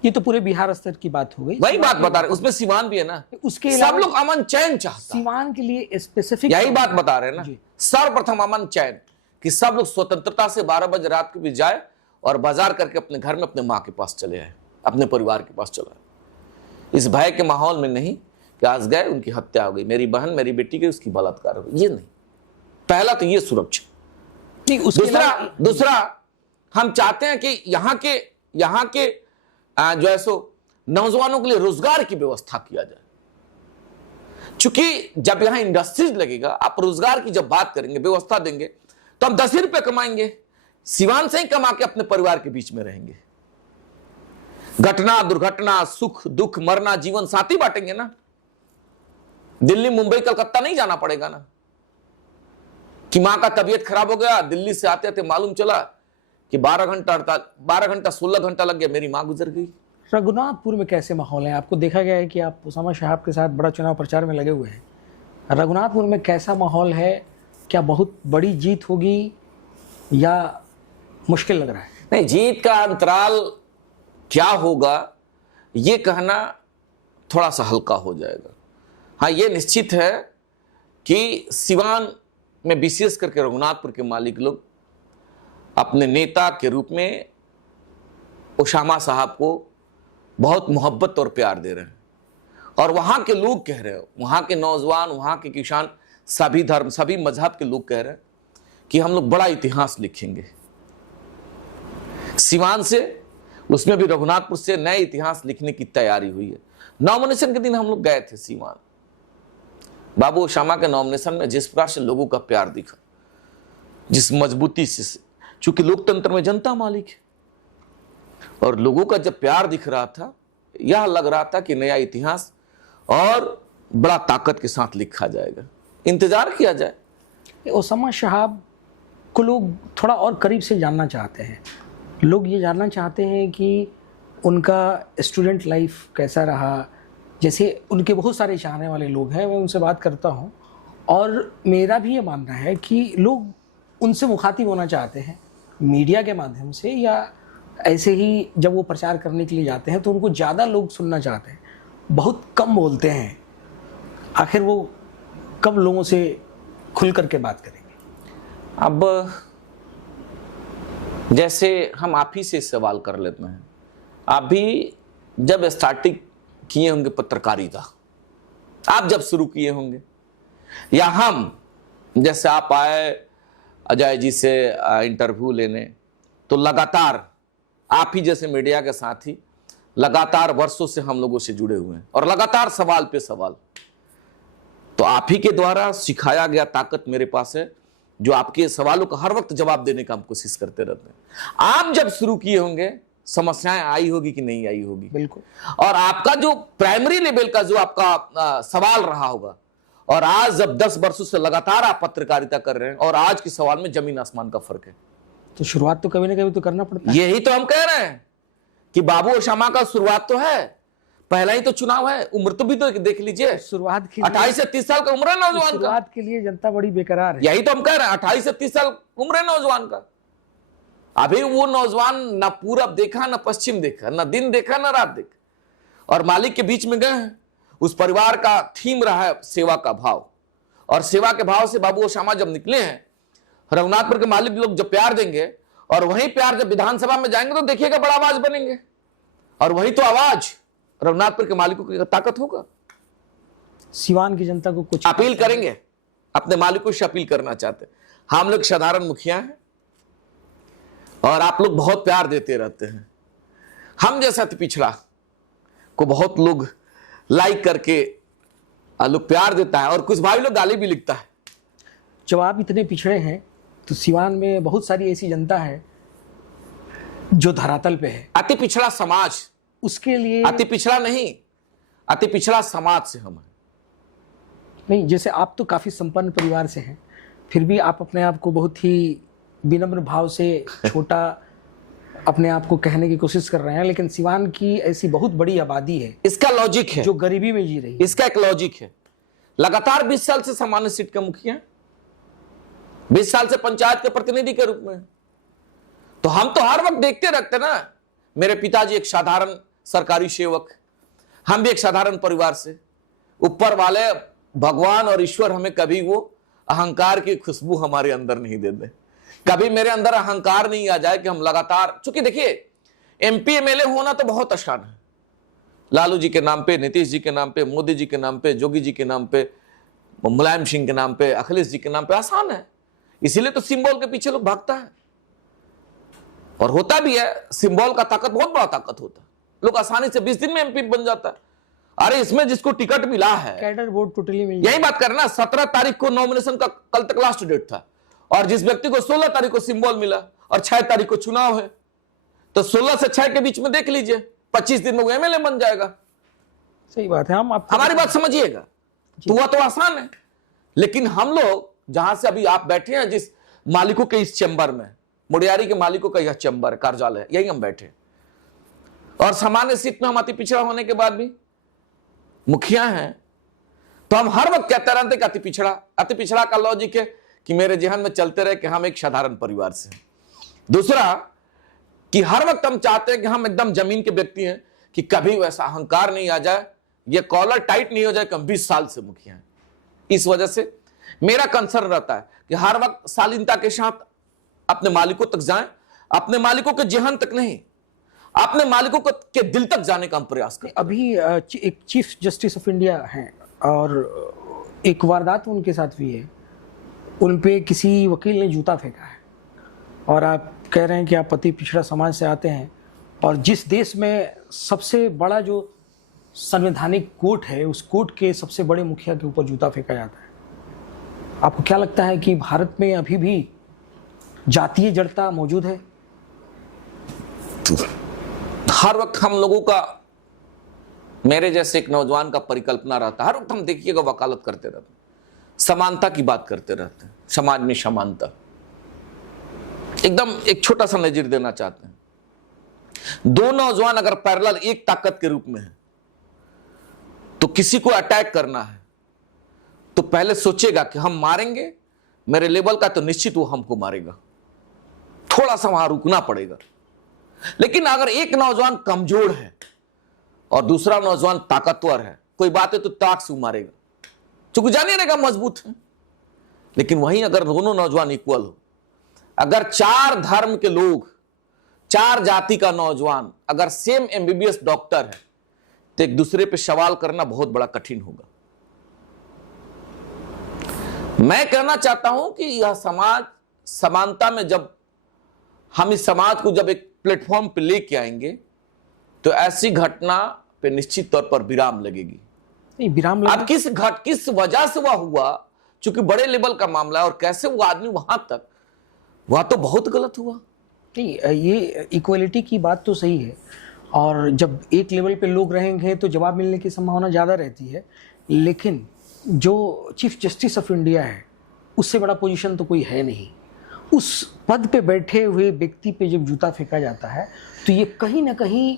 ये तो पूरे बिहार स्तर की बात हो गई, वही बात बता रहे, उसमें सिवान भी है ना। उसके सब लोग अमन चैन चाहता है। सिवान के लिए स्पेसिफिक यही बात बता रहे हैं ना, सर्वप्रथम अमन चैन, कि सब लोग स्वतंत्रता से 12 बजे रात को भी जाए और बाजार करके अपने घर में अपने माँ के पास चले आए, अपने परिवार के पास चला आए। इस भय के माहौल में नहीं कि आज गए उनकी हत्या हो गई, मेरी बहन, मेरी बेटी की उसकी बलात्कार हो गई, ये नहीं। पहला तो ये सुरक्षा। दूसरा हम चाहते हैं कि यहाँ के जो है सो नौजवानों के लिए रोजगार की व्यवस्था किया जाए। चूंकि जब यहां इंडस्ट्रीज लगेगा, आप रोजगार की जब बात करेंगे, व्यवस्था देंगे, तो हम 10 ही रुपए कमाएंगे, सिवान से ही कमा के अपने परिवार के बीच में रहेंगे। घटना, दुर्घटना, सुख दुख, मरना, जीवन साथी बांटेंगे ना। दिल्ली, मुंबई, कलकत्ता नहीं जाना पड़ेगा ना, कि मां का तबीयत खराब हो गया, दिल्ली से आते आते मालूम चला कि 12 घंटा 16 घंटा लग गया, मेरी मां गुजर गई। रघुनाथपुर में कैसे माहौल है? आपको देखा गया है कि आप उसामा साहब के साथ बड़ा चुनाव प्रचार में लगे हुए हैं। रघुनाथपुर में कैसा माहौल है? क्या बहुत बड़ी जीत होगी या मुश्किल लग रहा है? नहीं, जीत का अंतराल क्या होगा ये कहना थोड़ा सा हल्का हो जाएगा। हाँ, ये निश्चित है कि सिवान में विशेष करके रघुनाथपुर के मालिक लोग अपने नेता के रूप में उसामा साहब को बहुत मोहब्बत और प्यार दे रहे हैं। और वहां के लोग कह रहे हैं, वहां के नौजवान, वहां के किसान, सभी धर्म, सभी मजहब के लोग कह रहे हैं कि हम लोग बड़ा इतिहास लिखेंगे। सिवान से, उसमें भी रघुनाथपुर से नए इतिहास लिखने की तैयारी हुई है। नॉमिनेशन के दिन हम लोग गए थे सिवान। बाबू उसामा के नॉमिनेशन में जिस प्रकार से लोगों का प्यार दिखा, जिस मजबूती से, चूंकि लोकतंत्र में जनता मालिक है, और लोगों का जब प्यार दिख रहा था, यह लग रहा था कि नया इतिहास और बड़ा ताकत के साथ लिखा जाएगा। इंतजार किया जाए। उसामा साहब को लोग थोड़ा और करीब से जानना चाहते हैं। लोग ये जानना चाहते हैं कि उनका स्टूडेंट लाइफ कैसा रहा। जैसे उनके बहुत सारे चाहने वाले लोग हैं, मैं उनसे बात करता हूँ, और मेरा भी ये मानना है कि लोग उनसे मुखातिब होना चाहते हैं मीडिया के माध्यम से, या ऐसे ही जब वो प्रचार करने के लिए जाते हैं तो उनको ज़्यादा लोग सुनना चाहते हैं। बहुत कम बोलते हैं। आखिर वो कब लोगों से खुल करके बात करेंगे? अब जैसे हम आप ही से सवाल कर लेते हैं, आप भी जब स्टार्टिंग किए होंगे पत्रकारिता, आप जब शुरू किए होंगे, या हम जैसे आप आए अजय जी से इंटरव्यू लेने, तो लगातार आप ही जैसे मीडिया के साथी लगातार वर्षों से हम लोगों से जुड़े हुए हैं, और लगातार सवाल पे सवाल। तो आप ही के द्वारा सिखाया गया ताकत मेरे पास है, जो आपके सवालों का हर वक्त जवाब देने का हम कोशिश करते रहते हैं। आप जब शुरू किए होंगे, समस्याएं आई होगी कि नहीं आई होगी, बिल्कुल। और आपका जो प्राइमरी लेवल का जो आपका सवाल रहा होगा, और आज जब 10 वर्षों से लगातार आप पत्रकारिता कर रहे हैं, और आज के सवाल में जमीन आसमान का फर्क है। तो शुरुआत तो कभी ना कभी तो करना पड़ता है। यही तो हम कह रहे हैं कि बाबू उसामा का शुरुआत तो है, पहला ही तो चुनाव है। उम्र तो भी तो देख लीजिए, शुरुआत के 28 से 30 साल का उम्र है नौजवान का। शुरुआत के लिए जनता बड़ी बेकरार है। यही तो हम कह रहे हैं, 28 से 30 साल उम्र है नौजवान का। अभी वो नौजवान ना पूरब देखा, ना पश्चिम देखा, ना दिन देखा, ना रात देखा, और मालिक के बीच में गए हैं। उस परिवार का थीम रहा है सेवा का भाव, और सेवा के भाव से बाबू और श्यामा जब निकले हैं, रघुनाथपुर के मालिक लोग जब प्यार देंगे, और वही प्यार जब विधानसभा में जाएंगे तो देखिएगा बड़ा आवाज बनेंगे, और वही तो आवाज रघुनाथपुर के मालिकों की ताकत होगा। सिवान की जनता को कुछ अपील करेंगे, अपने मालिकों से अपील करना चाहते हैं। हम लोग साधारण मुखिया हैं और आप लोग बहुत प्यार देते रहते हैं। हम जैसा अति पिछड़ा को बहुत लोग लाइक करके लोग प्यार देता है, और कुछ भाई लोग गाली भी लिखता है। जब आप इतने पिछड़े हैं तो सिवान में बहुत सारी ऐसी जनता है जो धरातल पे है। अति पिछड़ा समाज, उसके लिए अति पिछड़ा नहीं, अति पिछड़ा समाज से हम हैं। नहीं, जैसे आप तो काफी संपन्न परिवार से हैं, फिर भी आप अपने आप को बहुत ही विनम्र भाव से छोटा अपने आप को कहने की कोशिश कर रहे हैं, लेकिन सिवान की ऐसी बहुत बड़ी आबादी है, इसका लॉजिक है, जो गरीबी में जी रही है। इसका एक लॉजिक है। लगातार 20 साल से सामान्य सीट का मुखिया, 20 साल से पंचायत के प्रतिनिधि के रूप में, तो हम तो हर वक्त देखते रहते ना। मेरे पिताजी एक साधारण सरकारी सेवक, हम भी एक साधारण परिवार से। ऊपर वाले भगवान और ईश्वर हमें कभी वो अहंकार की खुशबू हमारे अंदर नहीं दे दे, कभी मेरे अंदर अहंकार नहीं आ जाए कि हम लगातार, चूंकि देखिए एमपी एमएलए होना तो बहुत आसान है। लालू जी के नाम पे, नीतीश जी के नाम पे, मोदी जी के नाम पे, जोगी जी के नाम पे, मुलायम सिंह के नाम पे, अखिलेश जी के नाम पे आसान है। इसीलिए तो सिंबल के पीछे लोग भागता है, और होता भी है। सिंबल का ताकत बहुत बड़ा ताकत होता है। लोग आसानी से 20 दिन में एमपी बन जाता है। अरे इसमें जिसको टिकट मिला है, कैडर वोट टोटली मिल यही बात करना। 17 तारीख को नॉमिनेशन का कल तक लास्ट डेट था, और जिस व्यक्ति को 16 तारीख को सिंबल मिला और 6 तारीख को चुनाव है, तो 16 से 6 के बीच में देख लीजिए 25 दिन में वो एमएलए बन जाएगा। सही बात है। हम हमारी बात समझिएगा, तो वह तो आसान है। लेकिन हम लोग जहां से अभी आप बैठे हैं, जिस मालिकों के इस चैम्बर में, मुड़ियारी के मालिकों का यह चैम्बर कार्यालय है, यही हम बैठे, और सामान्य सीट में हम अति पिछड़ा होने के बाद भी मुखिया हैं, तो हम हर वक्त कहते रहते कि अति पिछड़ा का लॉजिक है कि मेरे जहन में चलते रहे कि हम एक साधारण परिवार से हैं। दूसरा कि हर वक्त हम चाहते हैं कि हम एकदम जमीन के व्यक्ति हैं, कि कभी वैसा अहंकार नहीं आ जाए, ये कॉलर टाइट नहीं हो जाए कि हम 20 साल से मुखिया हैं। इस वजह से मेरा कंसर्न रहता है कि हर वक्त शालीनता के साथ अपने मालिकों तक जाएं, अपने मालिकों के जहन तक नहीं, अपने मालिकों के दिल तक जाने का हम प्रयास करें। अभी एक चीफ जस्टिस ऑफ इंडिया हैं, और एक वारदात उनके साथ हुई है। उन पे किसी वकील ने जूता फेंका है, और आप कह रहे हैं कि आप अति पिछड़ा समाज से आते हैं, और जिस देश में सबसे बड़ा जो संवैधानिक कोर्ट है, उस कोर्ट के सबसे बड़े मुखिया के ऊपर जूता फेंका जाता है। आपको क्या लगता है कि भारत में अभी भी जातीय जड़ता मौजूद है? हर वक्त हम लोगों का, मेरे जैसे एक नौजवान का परिकल्पना रहता है, हर वक्त हम देखिएगा वकालत करते रहते हैं, समानता की बात करते रहते हैं, समाज में समानता। एकदम एक छोटा सा नजीर देना चाहते हैं। दो नौजवान अगर पैरेलल एक ताकत के रूप में है, तो किसी को अटैक करना है तो पहले सोचेगा कि हम मारेंगे, मेरे लेवल का तो निश्चित वो हमको मारेगा, थोड़ा सा वहां रुकना पड़ेगा। लेकिन अगर एक नौजवान कमजोर है और दूसरा नौजवान ताकतवर है, कोई बात है तो ताक से मारेगा, चूंकि जाने रहेगा मजबूत है। लेकिन वहीं अगर दोनों नौजवान इक्वल हो, अगर 4 धर्म के लोग, 4 जाति का नौजवान अगर सेम एमबीबीएस डॉक्टर है, तो एक दूसरे पे सवाल करना बहुत बड़ा कठिन होगा। मैं कहना चाहता हूं कि यह समाज समानता में, जब हम इस समाज को जब एक प्लेटफॉर्म पे लेके आएंगे, तो ऐसी घटना पे निश्चित तौर पर विराम लगेगी। नहीं, विराम अब किस वजह से वह हुआ, चूंकि बड़े लेवल का मामला है, और कैसे वो आदमी वहां तक, वह तो बहुत गलत हुआ। नहीं, ये इक्वलिटी की बात तो सही है, और जब एक लेवल पे लोग रहेंगे तो जवाब मिलने की संभावना ज़्यादा रहती है। लेकिन जो चीफ जस्टिस ऑफ इंडिया है, उससे बड़ा पोजीशन तो कोई है नहीं। उस पद पे बैठे हुए व्यक्ति पे जब जूता फेंका जाता है, तो ये कहीं ना कहीं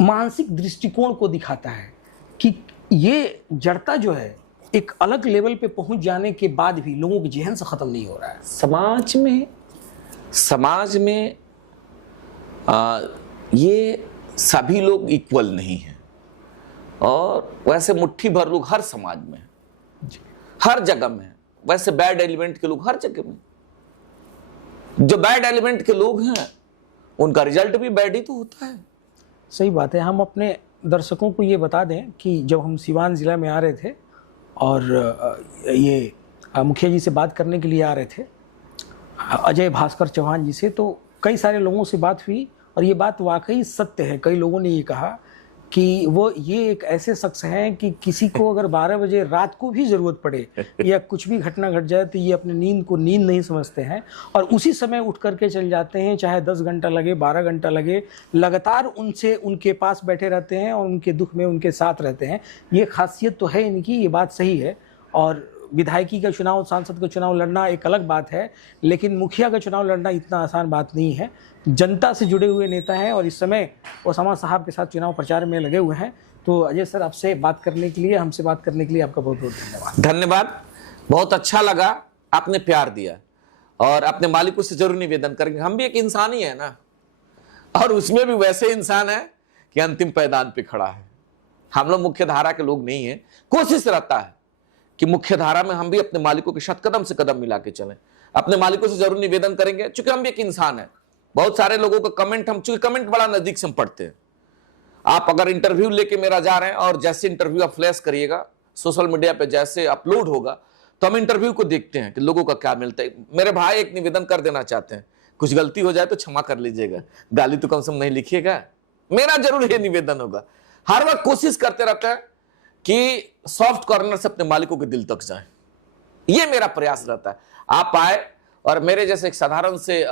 मानसिक दृष्टिकोण को दिखाता है कि ये जड़ता जो है एक अलग लेवल पे पहुंच जाने के बाद भी लोगों के जहन से खत्म नहीं हो रहा है। समाज में समाज में ये सभी लोग इक्वल नहीं हैं, और वैसे मुट्ठी भर लोग हर समाज में हैं, हर जगह में हैं। वैसे बैड एलिमेंट के लोग हर जगह में, जो बैड एलिमेंट के लोग हैं उनका रिजल्ट भी बैड ही तो होता है। सही बात है। हम अपने दर्शकों को ये बता दें कि जब हम सिवान ज़िला में आ रहे थे और ये मुखिया जी से बात करने के लिए आ रहे थे, अजय भास्कर चौहान जी से, तो कई सारे लोगों से बात हुई और ये बात वाकई सत्य है। कई लोगों ने ये कहा कि वो ये एक ऐसे शख्स हैं कि किसी को अगर 12 बजे रात को भी ज़रूरत पड़े या कुछ भी घटना घट जाए तो ये अपने नींद को नींद नहीं समझते हैं और उसी समय उठ करके चल जाते हैं, चाहे 10 घंटा लगे, 12 घंटा लगे, लगातार उनसे उनके पास बैठे रहते हैं और उनके दुख में उनके साथ रहते हैं। ये खासियत तो है इनकी, ये बात सही है। और विधायकी का चुनाव, सांसद का चुनाव लड़ना एक अलग बात है, लेकिन मुखिया का चुनाव लड़ना इतना आसान बात नहीं है। जनता से जुड़े हुए नेता हैं और इस समय ओसामा साहब के साथ चुनाव प्रचार में लगे हुए हैं। तो अजय सर, आपसे बात करने के लिए, हमसे बात करने के लिए आपका बहुत बहुत धन्यवाद। धन्यवाद, बहुत अच्छा लगा, आपने प्यार दिया और अपने मालिकों से जरूर निवेदन करेंगे। हम भी एक इंसान ही है ना, और उसमें भी वैसे इंसान है कि अंतिम पैदान पे खड़ा है। हम लोग मुख्य धारा के लोग नहीं है। कोशिश रहता है कि मुख्य धारा में हम भी अपने मालिकों के साथ कदम से कदम मिला के चलें। अपने मालिकों से जरूर निवेदन करेंगे, चूंकि हम भी एक इंसान है। बहुत सारे लोगों का कमेंट, हम चूंकि कमेंट बड़ा नजदीक से हम पढ़ते हैं। आप अगर इंटरव्यू लेके मेरा जा रहे हैं और जैसे इंटरव्यू आप फ्लैश करिएगा सोशल मीडिया पे, जैसे अपलोड होगा तो हम इंटरव्यू को देखते हैं कि लोगों का क्या मिलता है। मेरे भाई एक निवेदन कर देना चाहते हैं, कुछ गलती हो जाए तो क्षमा कर लीजिएगा, गाली तो कम से कम नहीं लिखिएगा। मेरा जरूर ये निवेदन होगा। हर वक्त कोशिश करते रहता है कि सॉफ्ट कॉर्नर से अपने मालिकों के दिल तक जाए, ये मेरा प्रयास रहता है। आप आए और मेरे जैसे एक साधारण से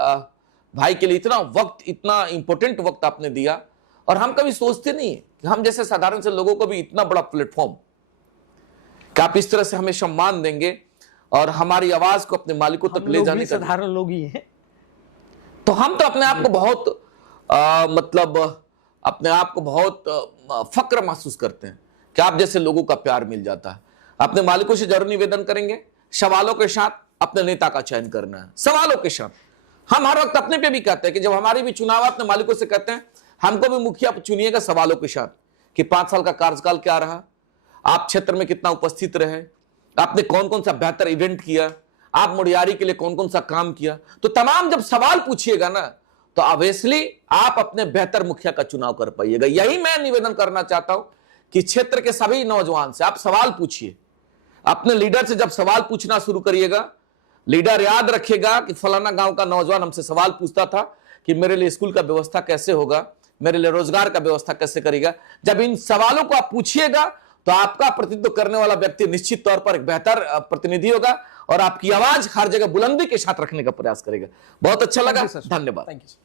भाई के लिए इतना वक्त, इतना इंपॉर्टेंट वक्त आपने दिया, और हम कभी सोचते नहीं कि हम जैसे साधारण से लोगों को भी इतना बड़ा प्लेटफॉर्म कि आप इस तरह से हमें सम्मान देंगे और हमारी आवाज को अपने मालिकों तक ले जाने का। साधारण लोग ही हैं, तो हम तो अपने आप को बहुत मतलब अपने आप को बहुत फक्र महसूस करते हैं कि आप जैसे लोगों का प्यार मिल जाता है। अपने मालिकों से जरूर निवेदन करेंगे, सवालों के साथ अपने नेता का चयन करना है, सवालों के साथ। हम हर वक्त अपने पे भी कहते हैं कि जब हमारी भी चुनाव अपने मालिकों से कहते हैं, हमको भी मुखिया चुनिएगा सवालों के साथ कि 5 साल का कार्यकाल क्या रहा, आप क्षेत्र में कितना उपस्थित रहे, आपने कौन कौन सा बेहतर इवेंट किया, आप मुड़ियारी के लिए कौन कौन सा काम किया। तो तमाम जब सवाल पूछिएगा ना, तो ऑब्वियसली आप अपने बेहतर मुखिया का चुनाव कर पाइएगा। यही मैं निवेदन करना चाहता हूं कि क्षेत्र के सभी नौजवान से आप सवाल पूछिए। अपने लीडर से जब सवाल पूछना शुरू करिएगा, लीडर याद रखेगा कि फलाना गांव का नौजवान हमसे सवाल पूछता था कि मेरे लिए स्कूल का व्यवस्था कैसे होगा, मेरे लिए रोजगार का व्यवस्था कैसे करेगा। जब इन सवालों को आप पूछिएगा तो आपका प्रतिनिधित्व करने वाला व्यक्ति निश्चित तौर पर एक बेहतर प्रतिनिधि होगा और आपकी आवाज हर जगह बुलंदी के साथ रखने का प्रयास करेगा। बहुत अच्छा लगा, धन्यवाद। Thank you.